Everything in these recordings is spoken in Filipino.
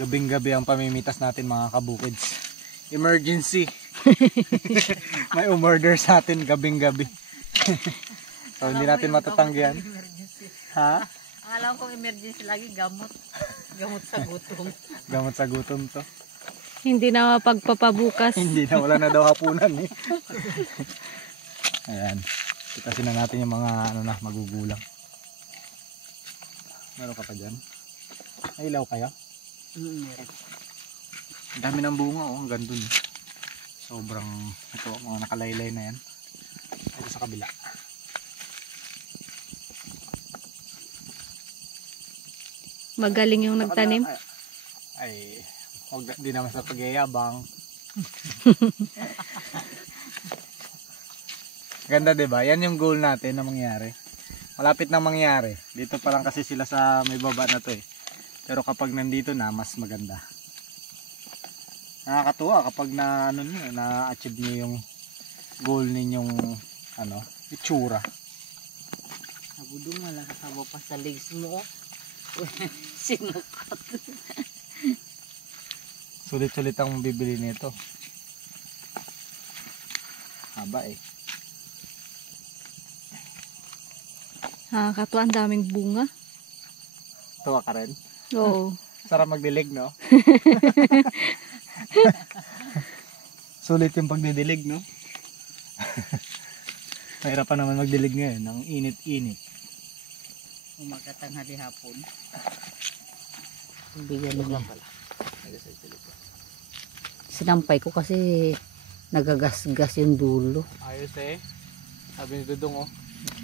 Gabing-gabi ang pamimitas natin mga kabukids. Emergency. May umorder sa atin gabing-gabi. So hindi natin matatanggihan. Ha? Ang alam kong emergency lagi gamot. Gamot sa gutom. Gamot sa gutom to. Hindi na mapagpapabukas. Hindi na, wala na daw hapunan eh. Ayan. Pitasin na natin yung mga magugulang. Meron ka pa dyan? Ay, ilaw kaya? Ang dami ng bunga oh, hanggang dun. Sobrang, ito, mga nakalaylay na yan. Ito sa kabila. Magaling yung nagtanim. Ay, di naman sa pagyayabang. Ganda diba? Yan yung goal natin na mangyari. Malapit na mangyari. Dito pa lang kasi sila sa may baba na to eh. Pero kapag nandito na, mas maganda. Nakakatuwa kapag na-achieve nyo yung goal ninyong itsura. Nabudong wala kasama pa sa legs mo. Sinukat. Sulit-sulit ang bibili nito. Haba eh. Nakakatuwa, ang daming bunga. Tuwa ka rin? Oo. Sarap magdilig, no? Sulit yung pagdidilig, no? Mahirap pa naman magdilig ngayon. Ang init-init. Umagatanghali hapon. Bigyan mo lang pala. Sinampay ko kasi nagagasgas yung dulo. Ayos eh. Sabi ni Dudong oh.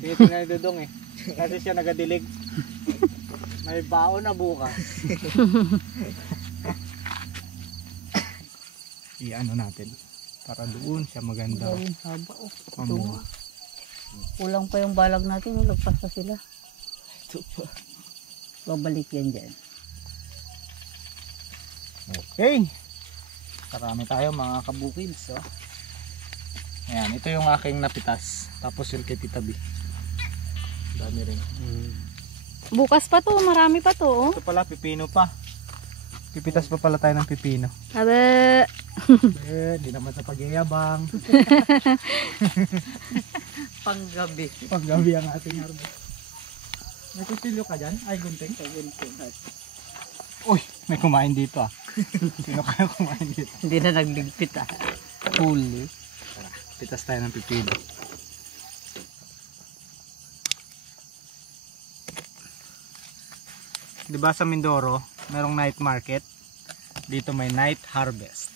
Tingnan ni Dudong eh. Kasi siya nagadilig. May baon na bukas. I-ano natin. Para doon siya maganda. Ang haba oh. Mamunga. Kulang pa yung balag natin. Lagpas pa sila. Ito pa. Babalik yan dyan. Okay. Karami tayo mga kabukids. Oh. Ayan, ito yung aking napitas. Tapos yung kay Tita B. Dami rin. Bukas pa to, marami pa to. Oh. Ito pala, pipino pa. Pipitas pa pala tayo ng pipino. Aba. Di naman sa pagyayabang. Panggabi. Paggabi ang ating harvest. May kusilyo ka dyan? Ay, gunting. Uy, may kumain dito ah. Sino kaya kumain dito? Hindi na nagligpit ah. Huli. Tara, pitas tayo ng pipino. Diba sa Mindoro, merong night market? Dito may night harvest.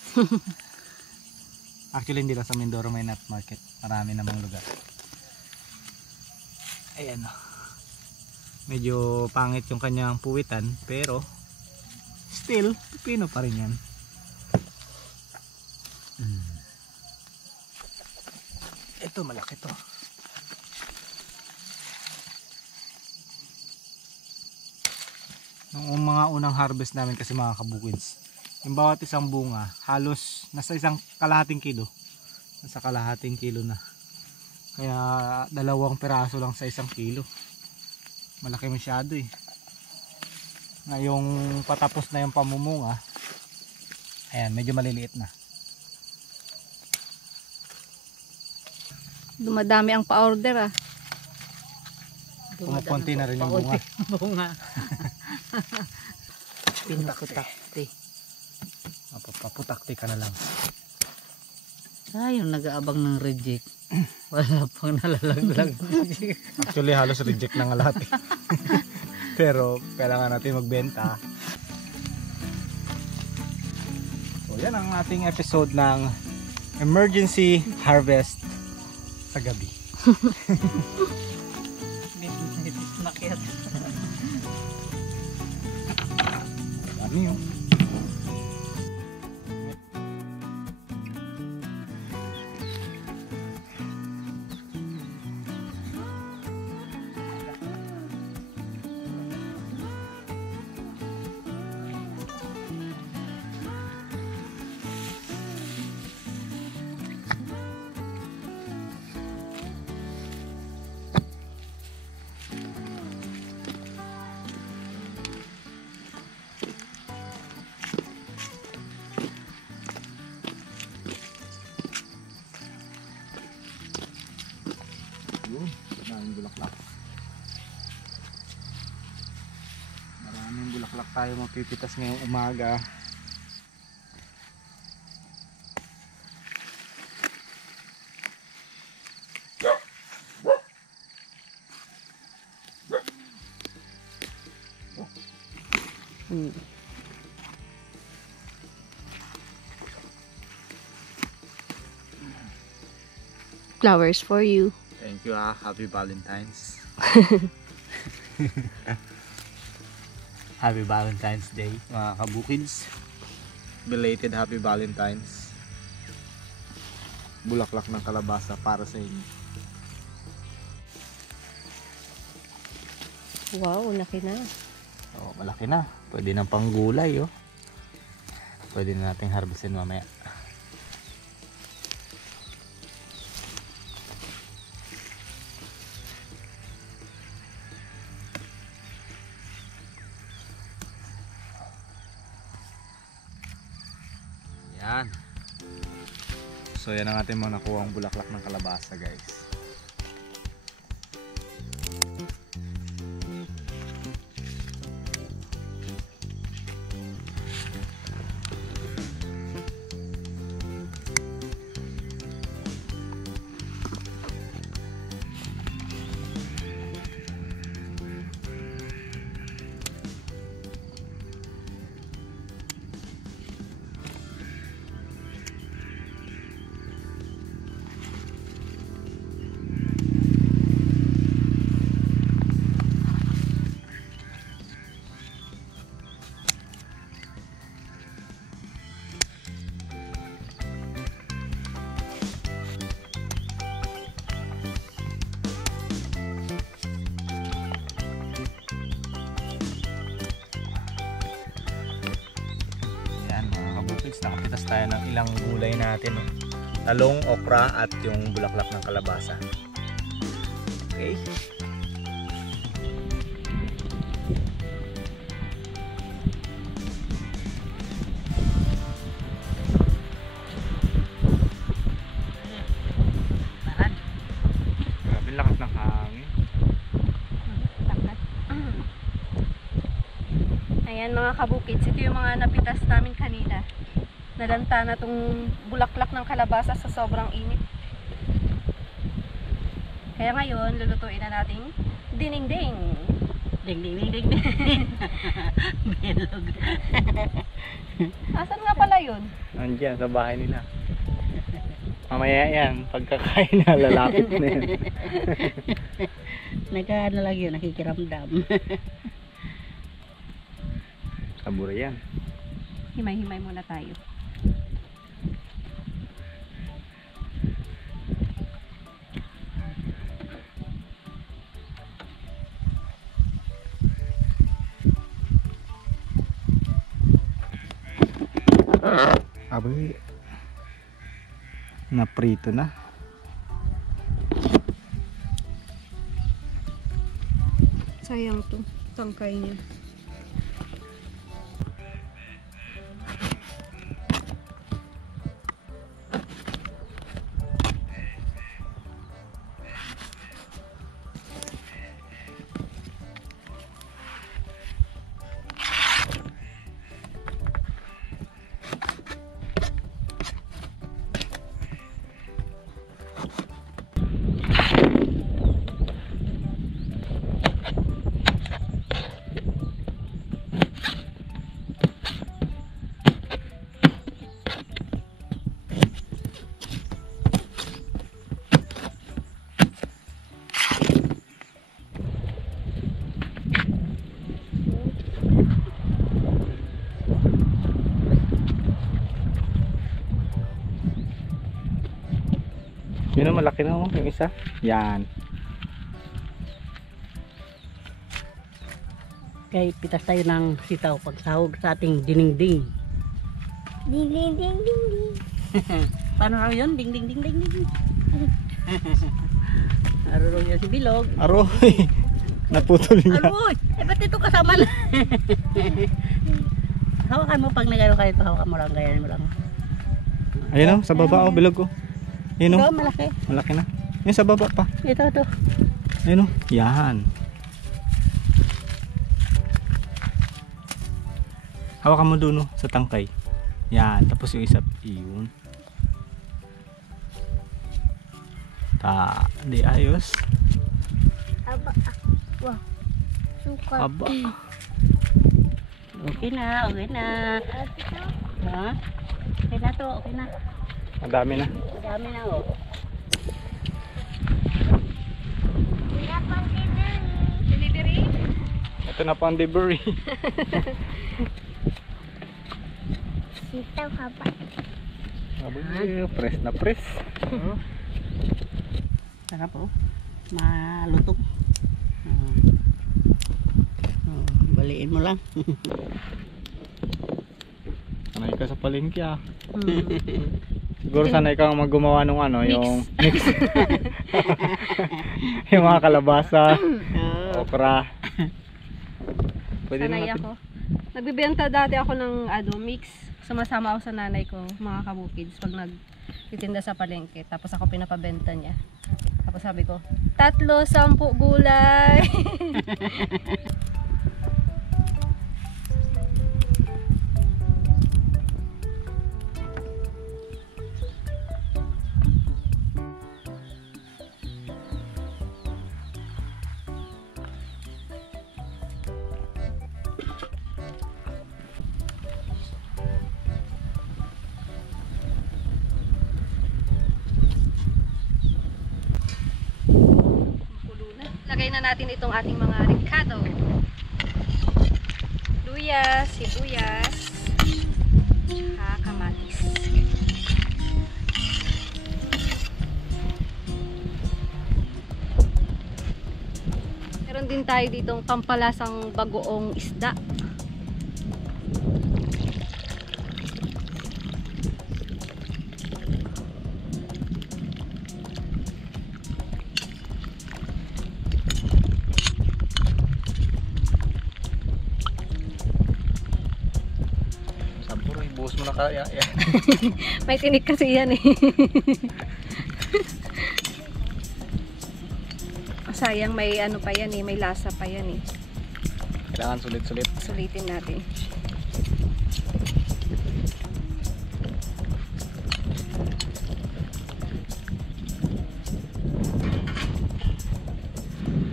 Actually, hindi lang sa Mindoro may night market. Marami namang lugar. Ayan o. Medyo pangit yung kanyang puwitan, pero still, pipino pa rin yan. Ito, malaki to. Nung mga unang harvest namin kasi mga kabukids, yung bawat isang bunga, halos nasa isang kalahating kilo. Nasa kalahating kilo na. Kaya 2 piraso lang sa 1 kilo. Malaki masyado eh. Ngayong patapos na yung pamumunga, ayan, medyo maliliit na. Dumadami ang pa-order ah. Kumukunti na rin yung bunga. Bunga. Pinukutakti. Paputakti ka na lang. Yung nag-aabang ng reject. Wala pang nalalaglag. Actually halos reject na nga lahat eh. Pero kailangan natin magbenta. So yan ang ating episode ng emergency harvest sa gabi. Nakiat. Dami yun. bulaklak tayo mapipitas ngayong umaga. Flowers for you. Thank you, Happy Valentine's. Happy Valentine's Day, mga kabukids. Belated Happy Valentine's. Bulaklak ng kalabasa para sa inyo. Wow, laki na. Oh, malaki na. Pwede ng panggulay, oh. Pwede na nating harvestin mamaya. Yan. So yan ang ating mga nakuhang bulaklak ng kalabasa, guys. Nakapitas tayo ng ilang gulay natin, no? Talong, okra at yung bulaklak ng kalabasa. Okay. Grabe lakas ng hangin. Ayan mga kabukids, ito yung mga napitas namin kanina. Nalanta na tong bulaklak ng kalabasa sa sobrang init. Kaya ngayon, lulutuin na nating dinding-ding. Ding-ding-ding-ding. Bilog. Asan nga pala yun? Nandiyan sa bahay nila. Mamaya yan, pagkakain na lalapit na yan. Nagkaano lang yun, nakikiramdam. Saburo yan. Himay-himay muna tayo. Abi, naprito na. Sayang to, tangkay niya. Yun ang malaki na, oh, yung isa. Yan. Kaya pitas tayo ng sitaw pagsahog sa ating dinding-ding. Ding-ding-ding-ding-ding. Paano raw yun? Ding-ding-ding-ding-ding. Arurong yan si Bilog. Aroy! Naputol niya. Aroy! Eh ba't ito kasama na? Hawakan mo pag nagano kayo ito. Hawakan mo lang. Gayanin mo lang. Ayun, oh, sa baba, oh, bilog ko. Yun, oh. Ito, malaki. Malaki na. Yung sa baba pa. Ito. Ayun, oh. Yan. Hawakan mo doon, no, sa tangkay. Yan, tapos yung isa, yun. Di ayos. Aba. Wow. Sukat. Aba. Okay na, okay na. Ha? Okay na to, okay na. Ang dami na. Dami na oh. Delivery? Ito na pang delivery. Sitaw ka pa. Press na press. Sarap oh. Malutong. Baliin mo lang. Sanay ka sa palengke ah. Siguro sanay kang maggumawa ng ano, yung mix. Yung mga kalabasa, okra. Pwede Sanay natin. ako. Nagbibenta dati ako ng mix. Sumasama ako sa nanay ko, mga kabukids, pag nagtitinda sa palengke. Tapos ako pinapabenta niya. Tapos sabi ko, 3, 10 gulay. Lagay na natin itong ating mga ricado. Luyas, sibuyas, kamatis. Meron din tayo ditong pampalasang bagoong isda. Buhos mo na kaya. May tinik kasi yan eh. Sayang may ano pa yan eh, may lasa pa yan eh. Kailangan sulit-sulit. Sulitin natin.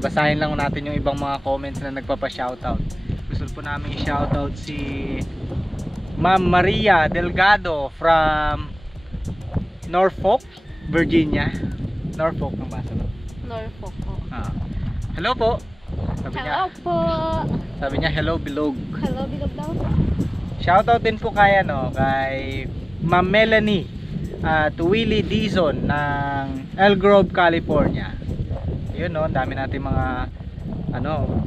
Basahin lang natin yung ibang mga comments na nagpapa-shoutout. Gusto po namin i-shoutout si Ma'am Maria Delgado from Norfolk, Virginia. Norfolk ang basa no? Norfolk po. Hello po. Hello po. Sabi niya hello bilog. Hello, bilog daw. Shoutout din po kay kay Ma'am Melanie at Willie Dizon ng El Grove, California. Yun no, dami natin mga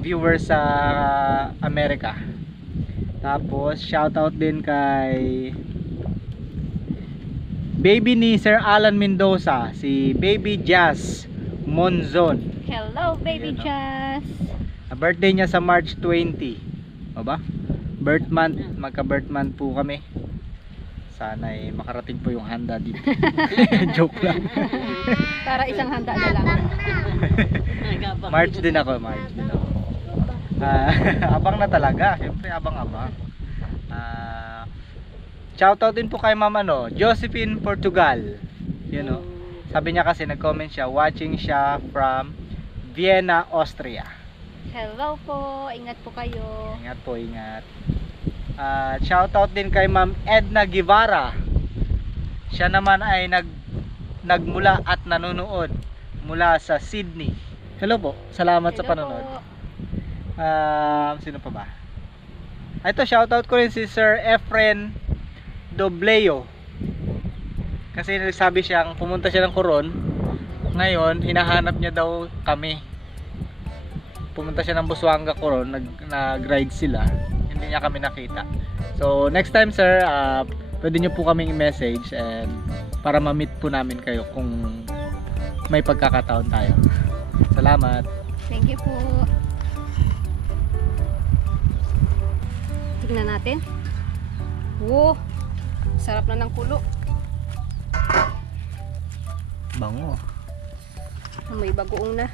viewers sa Amerika. Tapos shoutout din kay baby ni Sir Alan Mendoza, si Baby Jazz Monzon. Hello, baby Ayun, no? Jazz. Birthday niya sa March 20. O ba? Birth month, magka-birth month po kami. Sana ay makarating po yung handa dito. Joke lang. Para isang handa na lang. March din ako, March din ako. Abang na talaga, siyempre abang-abang. Shoutout din po kay Ma'am Josephine Portugal. You know, sabi niya kasi nag-comment siya, watching siya from Vienna, Austria. Hello po, ingat po kayo. Ingat po, ingat. Shoutout din kay Ma'am Edna Guevara. Siya naman ay nagmula at nanonood mula sa Sydney. Hello po, salamat sa panonood. Sino pa ba? Ito, shoutout ko rin si Sir Efren Dobleo. Kasi nagsabi siyang pumunta siya ng Coron. Ngayon, hinahanap niya daw kami. Pumunta siya ng Busuanga Coron, nag-ride sila. Hindi niya kami nakita. So, next time sir, pwede niyo po kaming i-message and para ma-meet po namin kayo kung may pagkakataon tayo. Salamat. Thank you po. Tignan natin. Wow, sarap na ng kulo. Bango. May bagoong na.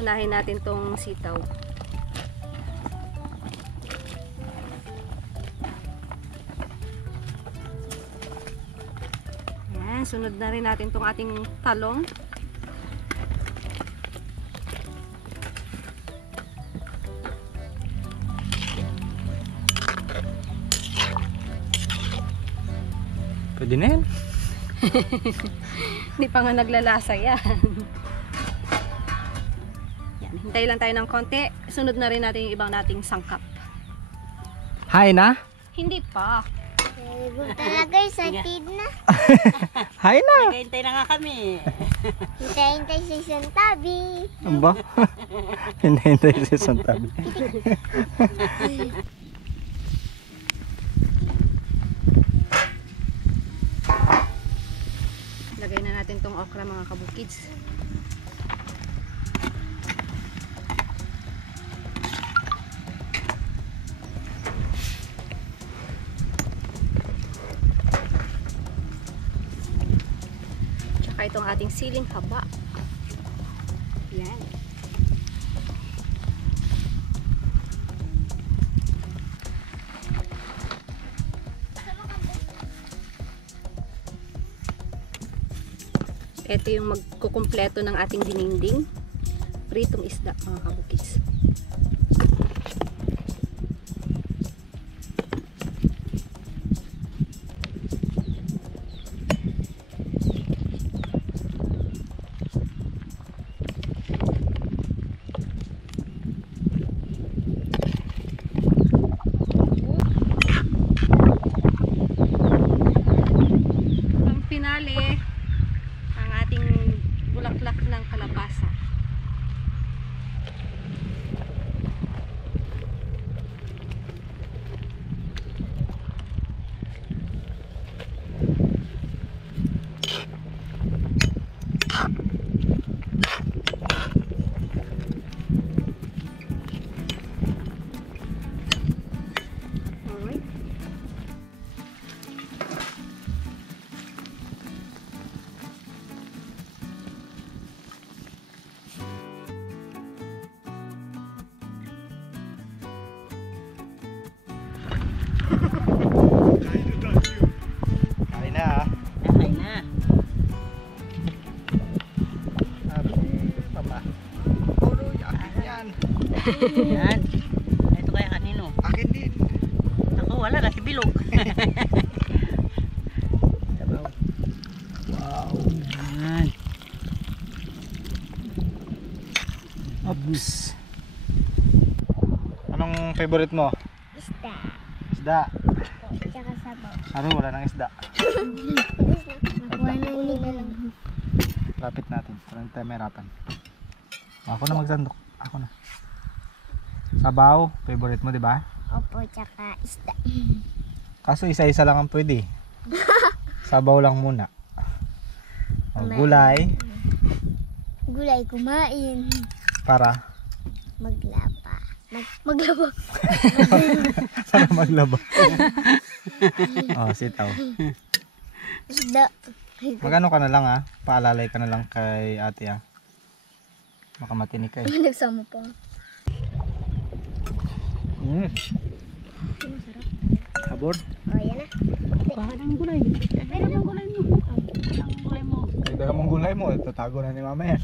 Unahin natin tong sitaw. Susunod na rin natin tong ating talong. Pwede na yan. Hindi pa nga naglalasa yan. Yan, hintay lang tayo ng konti. Sunod na rin natin yung ibang nating sangkap. Hi na? Hindi pa. Talaga excited na. Hi na! Hintay na nga kami. Hintay-hintay sa isang tabi. Aba? Hintay sa isang tabi. Lagay na natin tong okra mga kabukids. Tsaka itong ating siling haba. Yan. Ito yung magkukumpleto ng ating dininding. Pritong isda mga kabukis. Ang pinali, ang ating bulaklak ng kalabasa. Alright. Hi na ha. Ay na. Sabi, papa. Puro, akin yan. Yan. Ito kaya kanino? Akin din. Ako wala na si Bilog. Wow. Yan. Oops. Anong favorite mo? Isda. Isda. Tsaka sabaw. Ano, wala nang isda. Nakuha na nila lang. Lapit natin. Para hindi tayo mahirapan. Ako na magsandok. Ako na. Sabaw. Favorite mo, di ba? Opo, tsaka isda. Kaso isa-isa lang ang pwede. Sabaw lang muna. O, gulay. Gulay kumain. Para. Maglaba. Maglaba. Sana maglaba. O, sitaw. Isda. Magano ka na lang ha. Paalalay ka na lang kay ate ha. Baka matinig ka eh. Nagsama pa. Sabor. O, yan na. Baka ng gulay. Meron ang gulay mo. Ang gulay mo. Dagdagan mong gulay mo. Tatago na ni mama yan.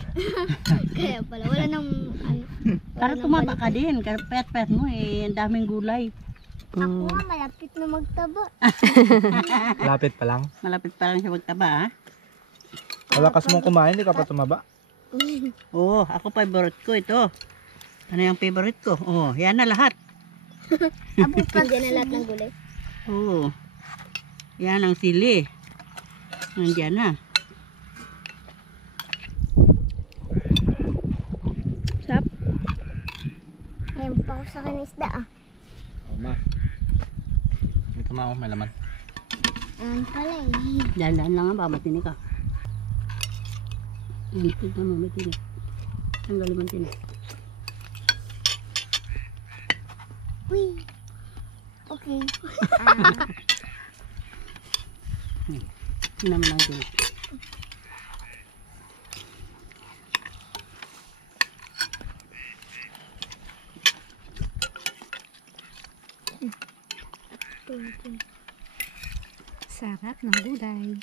Kaya pala, wala nang ano. Para tumaba ka din, kasi pet-pet mo eh, ang daming gulay. Ako nga, malapit na magtaba. Lapit pa lang. Malapit pa lang siya magtaba ha. Malakas mong kumain. Hindi ka pa tumaba. Oo, ako favorite ko ito. Ano yung favorite ko? Oo, yan na lahat. Abot pa din na lahat ng gulay. Oo. Yan ang sili. Nandiyan na. Sarap. Ngayon pa ako sa akin isda ah. O ma. Ito ma, may laman. Pala eh. Dahan-dahan lang ang babatinig ka. Yan, tignan mo, may tinig. Tanggalin mo ang tinig. Uy. Okay. Tignan mo lang ang tinig. Sarap ng gulay.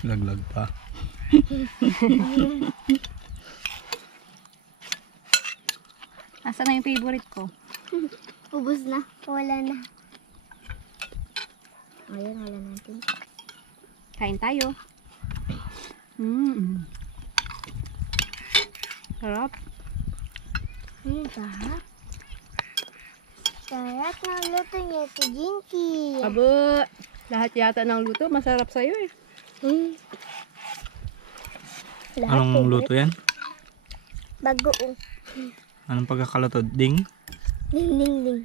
Laglag pa. Asa na yung favorite ko? Ubus na. Wala na. Ayan, wala natin. Kain tayo. Sarap. Sarap. Sarap ng luto niya si Jinky. Abo, lahat yata ng luto masarap sa'yo eh. Anong luto yan? Bagoong. Anong pagkakaluto? Ding? Ding, ding, ding.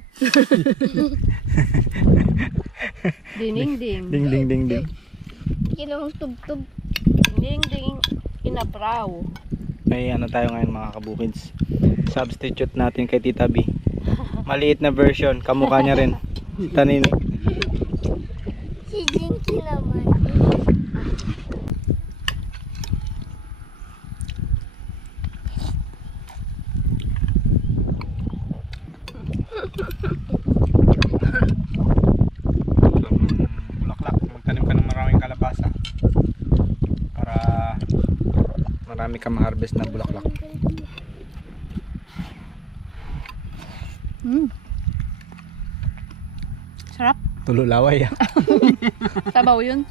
Ding-ding-ding. Ding, ding, ding, ding. Kinong tub-tub. Ding-ding. Inabraw. May ano tayo ngayon mga kabukids. Substitute natin kay Tita B. Maliit na version. Kamukha niya rin. Si Tanini. Si Jinky naman. Bulaklak. Magtanim ka ng maraming kalabasa. Para marami kang ma-harvest na bulaklak. Sarap. Tululaway ah. Sabaw yun.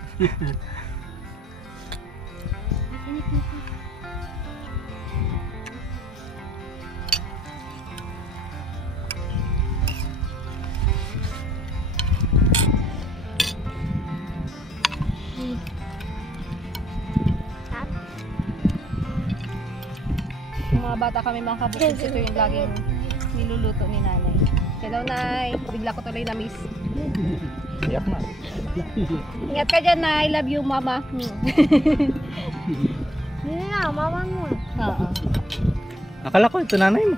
Yung mga bata kami mga kabukids, ito yung laging niluluto ni nanay. Hello nay, bigla ko tuloy na miss. Iyak na. Ingat ka dyan nay, love you mama. Yun na, mama mo. Oo. Akala ko ito nanay mo.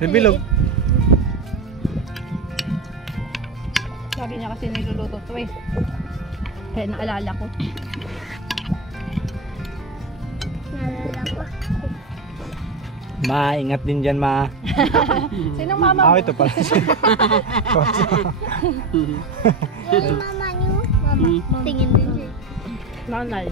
Sa bilog. Lagi niya kasi niluluto to eh. Kaya naalala ko. Nalala ko. Ma, ingat din dyan ma. Sinong mama mo? Ito pala. Yung mama niyo. Mama. Tingin din siya. Nanay.